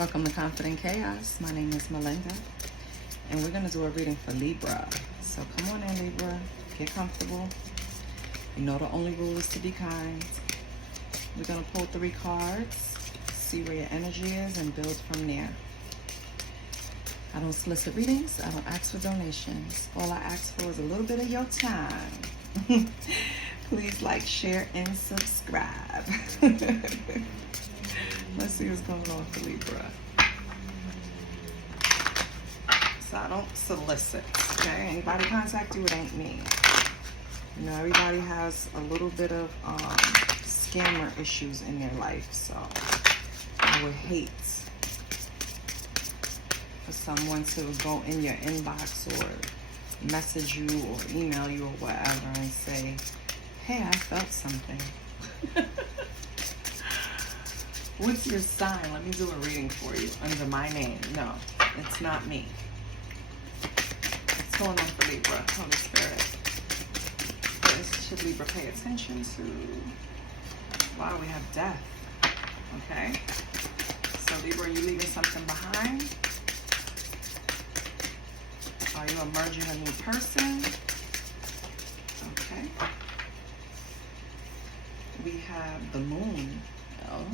Welcome to Confident Chaos. My name is Melinda, and we're going to do a reading for Libra. So come on in, Libra. Get comfortable. You know the only rule is to be kind. We're going to pull 3 cards, see where your energy is, and build from there. I don't solicit readings. I don't ask for donations. All I ask for is a little bit of your time. Please like, share, and subscribe. Let's see what's going on for Libra. So I don't solicit, okay? Anybody contact you, it ain't me. You know, everybody has a little bit of scammer issues in their life, so I would hate for someone to go in your inbox or message you or email you or whatever and say, hey, I felt something. What's your sign? Let me do a reading for you under my name. No, it's not me. What's going on for Libra? Holy Spirit. What should Libra pay attention to? Wow, we have death. Okay. So Libra, are you leaving something behind? Are you emerging a new person? Okay. We have the moon. Oh,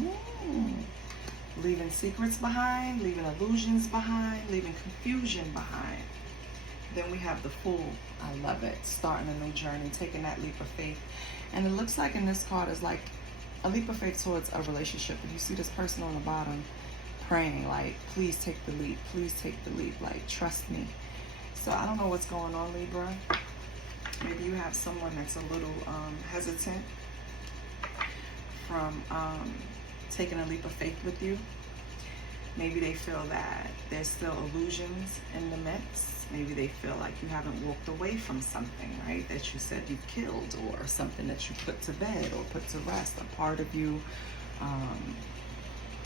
leaving secrets behind, leaving illusions behind, leaving confusion behind. Then we have the Fool. I love it. Starting a new journey, taking that leap of faith. And it looks like in this card is like a leap of faith towards a relationship. If you see this person on the bottom praying, like, please take the leap. Please take the leap. Like, trust me. So I don't know what's going on, Libra. Maybe you have someone that's a little hesitant from taking a leap of faith with you. Maybe they feel that there's still illusions in the midst. Maybe they feel like you haven't walked away from something, right, that you said you killed, or something that you put to bed or put to rest, a part of you.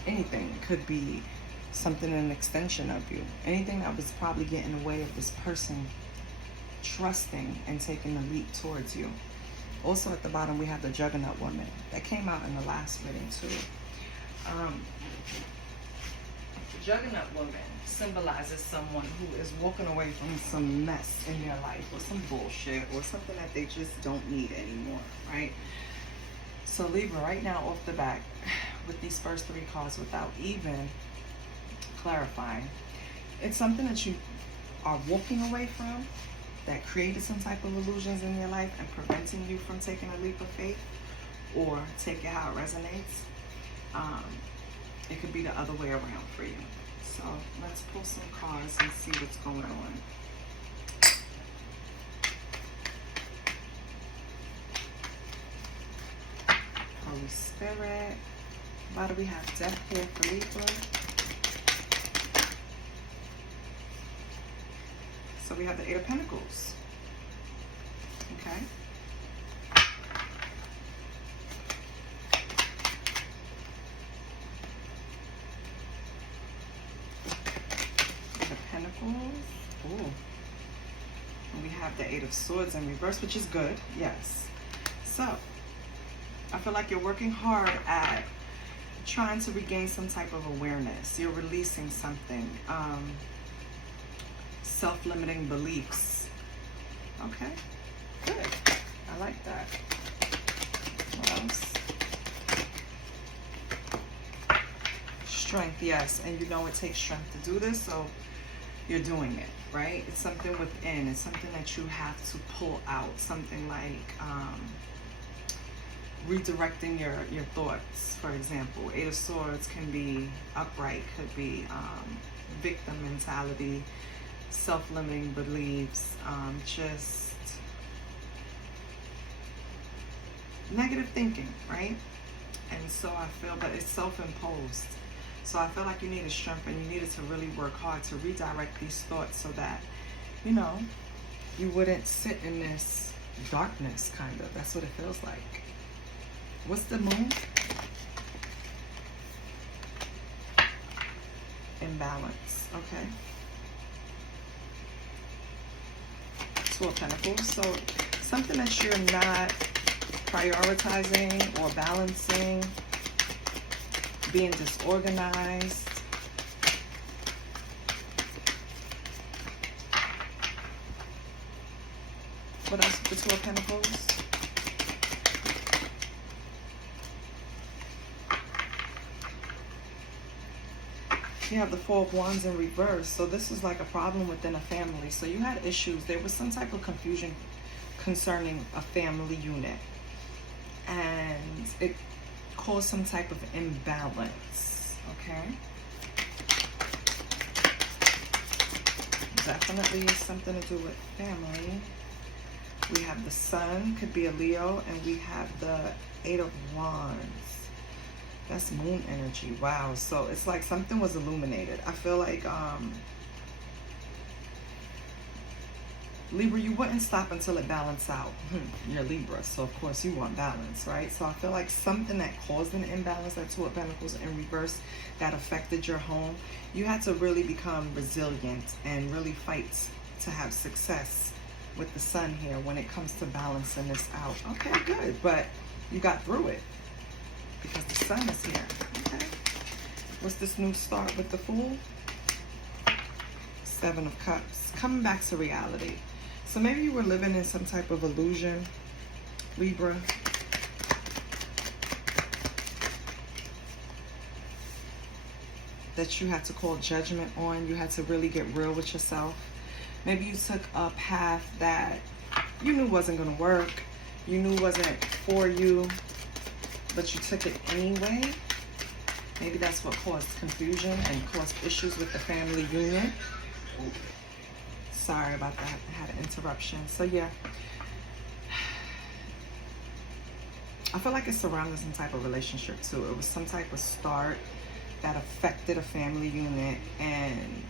Anything. Could be something, an extension of you. Anything that was probably getting in the way of this person trusting and taking the leap towards you. Also at the bottom, we have the Juggernaut woman. That came out in the last reading too. The Juggernaut woman symbolizes someone who is walking away from some mess in their life, or some bullshit, or something that they just don't need anymore, right? So Libra, right now off the bat, with these first 3 cards, without even clarifying, it's something that you are walking away from, that created some type of illusions in your life and preventing you from taking a leap of faith, or take it how it resonates. It could be the other way around for you. So let's pull some cards and see what's going on. Holy Spirit. Why do we have death here for Libra? So we have the 8 of Pentacles. Okay. The Pentacles. Ooh. And we have the 8 of Swords in reverse, which is good. Yes. So I feel like you're working hard at trying to regain some type of awareness. You're releasing something. Self-limiting beliefs. Okay, good. I like that. What else? Strength, yes. And you know it takes strength to do this, so you're doing it, right? It's something within. It's something that you have to pull out. Something like redirecting your thoughts, for example. 8 of Swords can be upright, could be victim mentality, self-limiting beliefs, just negative thinking, right? And so I feel that it's self-imposed. So I feel like you needed strength, and you needed to really work hard to redirect these thoughts so that, you know, you wouldn't sit in this darkness, kind of. That's what it feels like. What's the moon? Imbalance. Okay. 2 of Pentacles. So something that you're not prioritizing or balancing, being disorganized, What else with the Two of Pentacles? You have the Four of Wands in reverse. So this is like a problem within a family. So you had issues. There was some type of confusion concerning a family unit. And it caused some type of imbalance. Okay? Definitely something to do with family. We have the Sun, could be a Leo, and we have the Eight of Wands. That's moon energy. Wow. So it's like something was illuminated. I feel like Libra, you wouldn't stop until it balanced out. You're Libra, so of course you want balance, right? So I feel like something that caused an imbalance, that Two of Pentacles in reverse, that affected your home, you had to really become resilient and really fight to have success with the Sun here when it comes to balancing this out. Okay, good. But you got through it because the Sun is here. Okay. What's this new start with the Fool? Seven of Cups. Coming back to reality. So maybe you were living in some type of illusion, Libra. That you had to call judgment on. You had to really get real with yourself. Maybe you took a path that you knew wasn't going to work. You knew wasn't for you, but you took it anyway. Maybe that's what caused confusion and caused issues with the family union. Sorry about that. I had an interruption. So yeah, I feel like it's surrounding some type of relationship too. It was some type of start that affected a family unit, and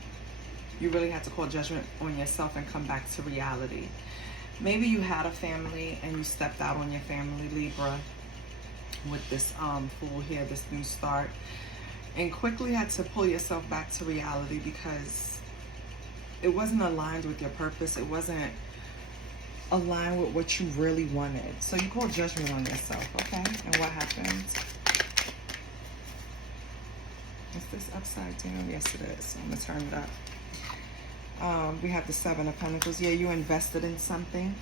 you really had to call judgment on yourself and come back to reality. Maybe you had a family and you stepped out on your family, Libra, with this Fool here, this new start, and quickly had to pull yourself back to reality because it wasn't aligned with your purpose. It wasn't aligned with what you really wanted. So you called judgment on yourself, okay? And what happened? Is this upside down? Yes, it is. So I'm going to turn it up. We have the Seven of Pentacles. Yeah, you invested in something.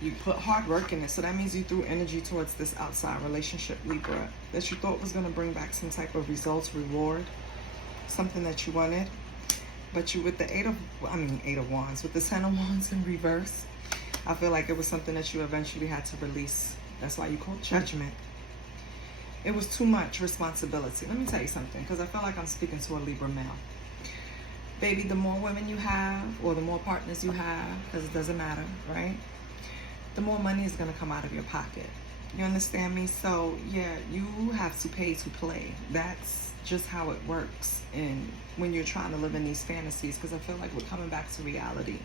You put hard work in it. So that means you threw energy towards this outside relationship, Libra, that you thought was going to bring back some type of results, reward, something that you wanted. But you, with the Eight of Wands, with the Ten of Wands in reverse, I feel like it was something that you eventually had to release. That's why you called judgment. It was too much responsibility. Let me tell you something, because I feel like I'm speaking to a Libra male. Baby, the more women you have, or the more partners you have, because it doesn't matter, right? The more money is going to come out of your pocket. You understand me? So, yeah, you have to pay to play. That's just how it works in when you're trying to live in these fantasies, because I feel like we're coming back to reality.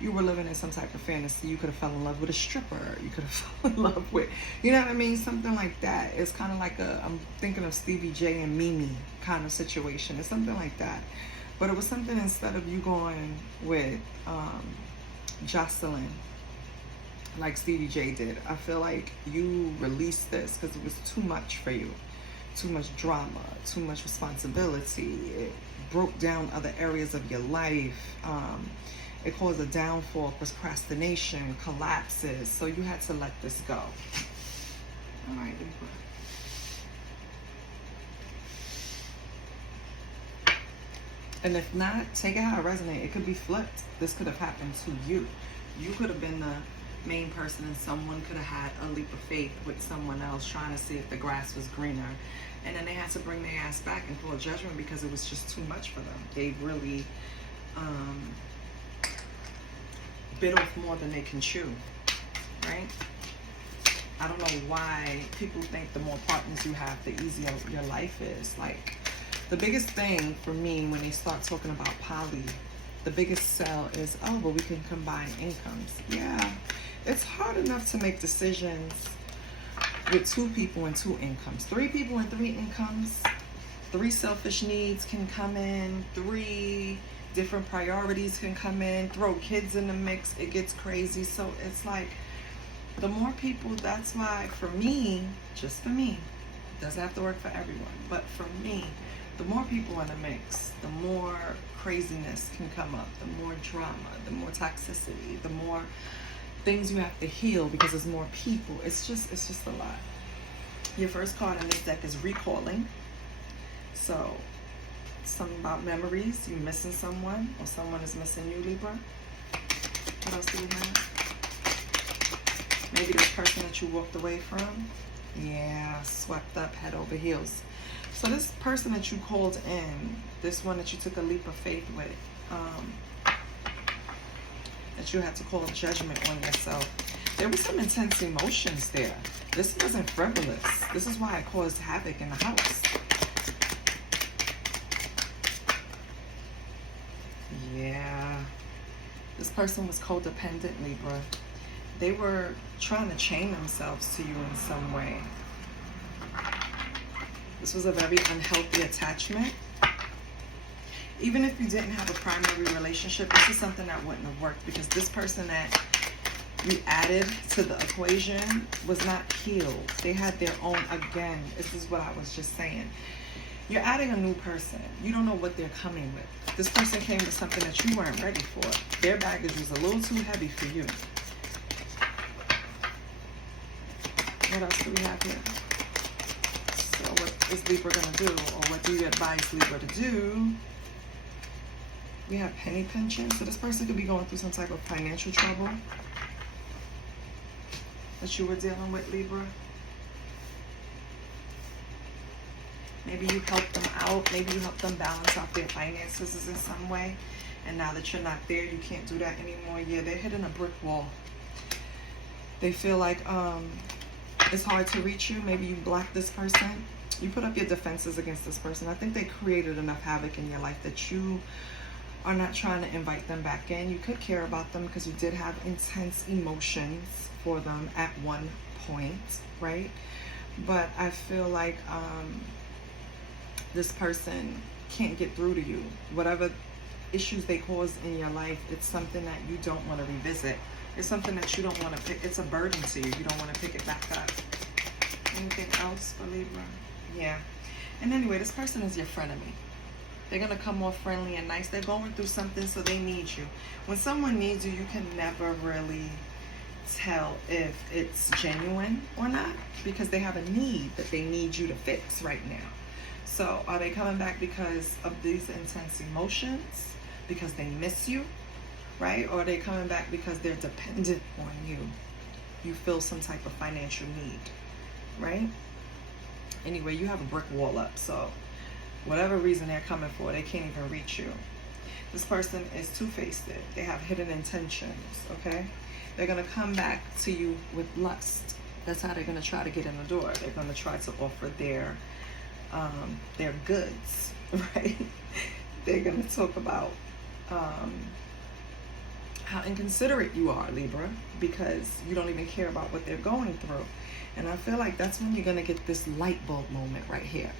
You were living in some type of fantasy. You could have fell in love with a stripper. You could have fallen in love with, you know what I mean? Something like that. It's kind of like I'm thinking of Stevie J and Mimi kind of situation. It's something like that. But it was something, instead of you going with Jocelyn, like Stevie J did, I feel like you released this because it was too much for you. Too much drama, too much responsibility. It broke down other areas of your life. It caused a downfall, procrastination, collapses. So you had to let this go. All right, Libra. And if not, take it how it resonates. It could be flipped. This could have happened to you. You could have been the main person, and someone could have had a leap of faith with someone else trying to see if the grass was greener. And then they had to bring their ass back and call judgment because it was just too much for them. They really bit off more than they can chew, right? I don't know why people think the more partners you have, the easier your life is. Like, the biggest thing for me when they start talking about poly, the biggest sell is, oh, but we can combine incomes. Yeah, it's hard enough to make decisions with 2 people and 2 incomes. 3 people and 3 incomes. 3 selfish needs can come in. 3 different priorities can come in. Throw kids in the mix, it gets crazy. So it's like, the more people, that's why for me, just for me, it doesn't have to work for everyone, but for me, the more people in the mix, the more craziness can come up, the more drama, the more toxicity, the more things you have to heal because there's more people. It's just a lot. Your first card in this deck is recalling. So something about memories, you missing someone or someone is missing you, Libra. What else do we have? Maybe this person that you walked away from. Yeah, swept up head over heels. So this person that you called in, this one that you took a leap of faith with, that you had to call judgment on yourself. There was some intense emotions there. This wasn't frivolous. This is why it caused havoc in the house. Yeah. This person was codependent, Libra. They were trying to chain themselves to you in some way. This was a very unhealthy attachment. Even if you didn't have a primary relationship, this is something that wouldn't have worked because this person that you added to the equation was not healed. They had their own, again, this is what I was just saying. You're adding a new person. You don't know what they're coming with. This person came with something that you weren't ready for. Their baggage was a little too heavy for you. What else do we have here? So what is Libra going to do? Or what do you advise Libra to do? We have penny pinching. So this person could be going through some type of financial trouble that you were dealing with, Libra. Maybe you helped them out. Maybe you helped them balance out their finances in some way. And now that you're not there, you can't do that anymore. Yeah, they're hitting a brick wall. They feel like it's hard to reach you. Maybe you blocked this person. You put up your defenses against this person. I think they created enough havoc in your life that you are not trying to invite them back in. You could care about them because you did have intense emotions for them at one point, right? But I feel like this person can't get through to you. Whatever issues they cause in your life, it's something that you don't want to revisit. It's something that you don't want to pick. It's a burden to you. You don't want to pick it back up. Anything else for Libra? Yeah. And anyway, this person is your frenemy. They're going to come off friendly and nice. They're going through something, so they need you. When someone needs you, you can never really tell if it's genuine or not because they have a need that they need you to fix right now. So are they coming back because of these intense emotions? Because they miss you? Right? Or are they coming back because they're dependent on you? You feel some type of financial need, right? Anyway, you have a brick wall up, so whatever reason they're coming for, they can't even reach you. This person is two-faced. They have hidden intentions, okay? They're going to come back to you with lust. That's how they're going to try to get in the door. They're going to try to offer their goods, right? They're going to talk about how inconsiderate you are, Libra, because you don't even care about what they're going through. And I feel like that's when you're going to get this light bulb moment right here.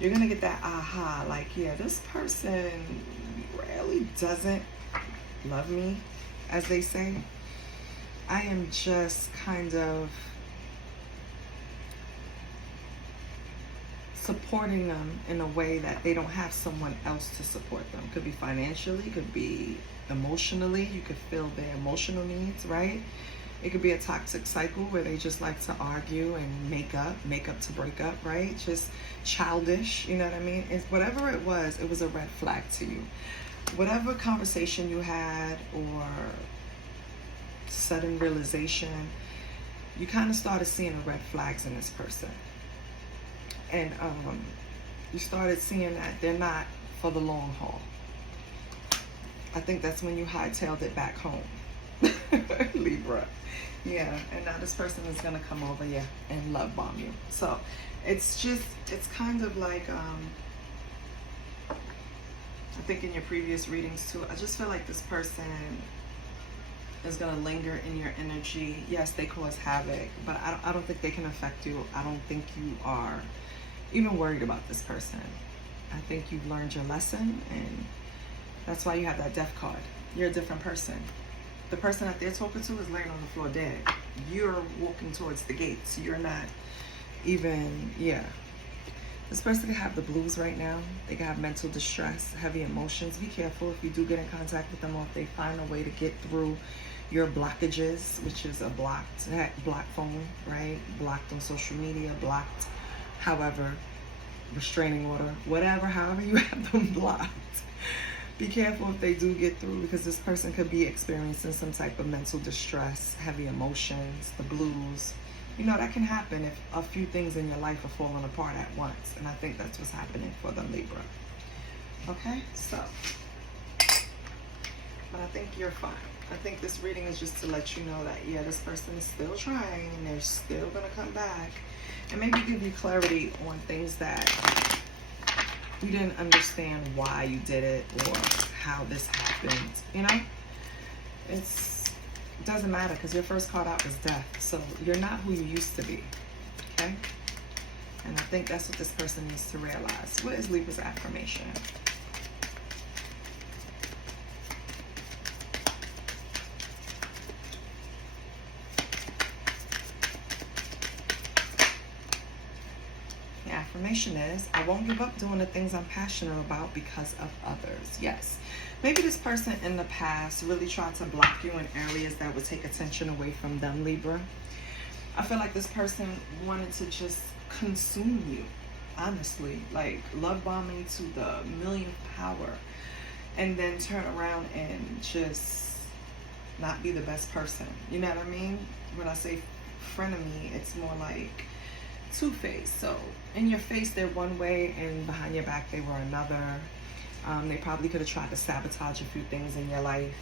You're going to get that aha, like, yeah, this person really doesn't love me, as they say. I am just kind of supporting them in a way that they don't have someone else to support them. Could be financially, could be emotionally. You could feel their emotional needs, right? It could be a toxic cycle where they just like to argue and make up to break up, right? Just childish, you know what I mean? It's whatever it was a red flag to you. Whatever conversation you had or sudden realization, you kind of started seeing the red flags in this person. And you started seeing that they're not for the long haul. I think that's when you hightailed it back home. Libra. Yeah, and now this person is going to come over here and love bomb you. So it's kind of like, I think in your previous readings too, I just feel like this person is going to linger in your energy. Yes, they cause havoc, but I don't think they can affect you. I don't think you are even worried about this person. I think you've learned your lesson, and that's why you have that death card. You're a different person. The person that they're talking to is laying on the floor dead. You're walking towards the gates. You're not even, yeah. This person could have the blues right now. They could have mental distress, heavy emotions. Be careful if you do get in contact with them, or if they find a way to get through your blockages, which is a blocked phone, right? Blocked on social media, blocked, however, restraining order, whatever, however you have them blocked. Be careful if they do get through, because this person could be experiencing some type of mental distress, heavy emotions, the blues. You know, that can happen if a few things in your life are falling apart at once. And I think that's what's happening for the Libra. Okay, so. But I think you're fine. I think this reading is just to let you know that, yeah, this person is still trying and they're still going to come back. And maybe give you clarity on things that you didn't understand why you did it or how this happened. You know, it doesn't matter, because your first card out was death. So you're not who you used to be. Okay? And I think that's what this person needs to realize. What is Libra's affirmation? Affirmation is, I won't give up doing the things I'm passionate about because of others. Yes. Maybe this person in the past really tried to block you in areas that would take attention away from them, Libra. I feel like this person wanted to just consume you, honestly. Like love bombing to the millionth power. And then turn around and just not be the best person. You know what I mean? When I say frenemy, it's more like two-faced. So in your face they're one way, and behind your back they were another. They probably could have tried to sabotage a few things in your life,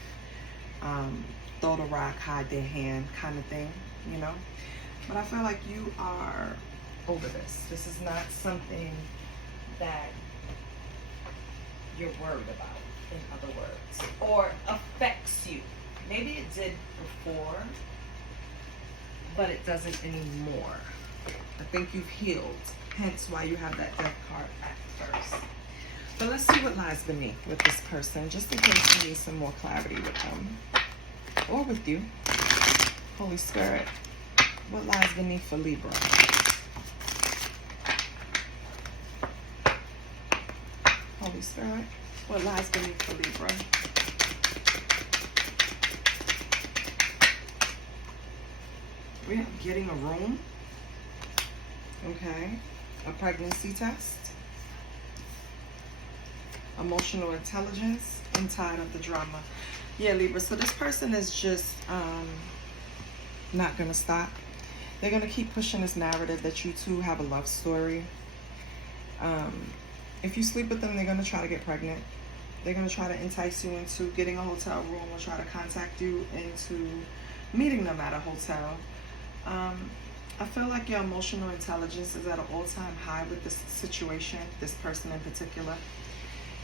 throw the rock, hide their hand kind of thing, you know. But I feel like you are over this. This is not something that you're worried about, in other words, or affects you. Maybe it did before, but it doesn't anymore. I think you've healed, hence why you have that death card at first. But let's see what lies beneath with this person, just in case you need some more clarity with them, or with you. Holy Spirit, what lies beneath for Libra? Holy Spirit, what lies beneath for Libra? We have getting a room. Okay, a pregnancy test, emotional intelligence, and tired of the drama. Yeah, Libra, so this person is just not going to stop. They're going to keep pushing this narrative that you two have a love story. If you sleep with them, they're going to try to get pregnant. They're going to try to entice you into getting a hotel room, or try to contact you into meeting them at a hotel. I feel like your emotional intelligence is at an all-time high with this situation, this person in particular.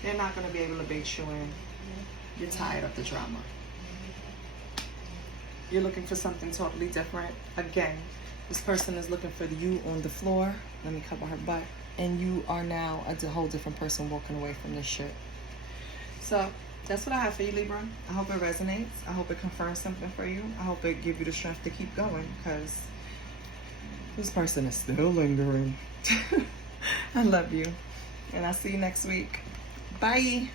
They're not going to be able to bait you in. You're tired of the drama. You're looking for something totally different. Again, this person is looking for you on the floor. Let me cover her butt. And you are now a whole different person walking away from this shit. So that's what I have for you, Libra. I hope it resonates. I hope it confirms something for you. I hope it gives you the strength to keep going, because this person is still lingering. I love you. And I'll see you next week. Bye.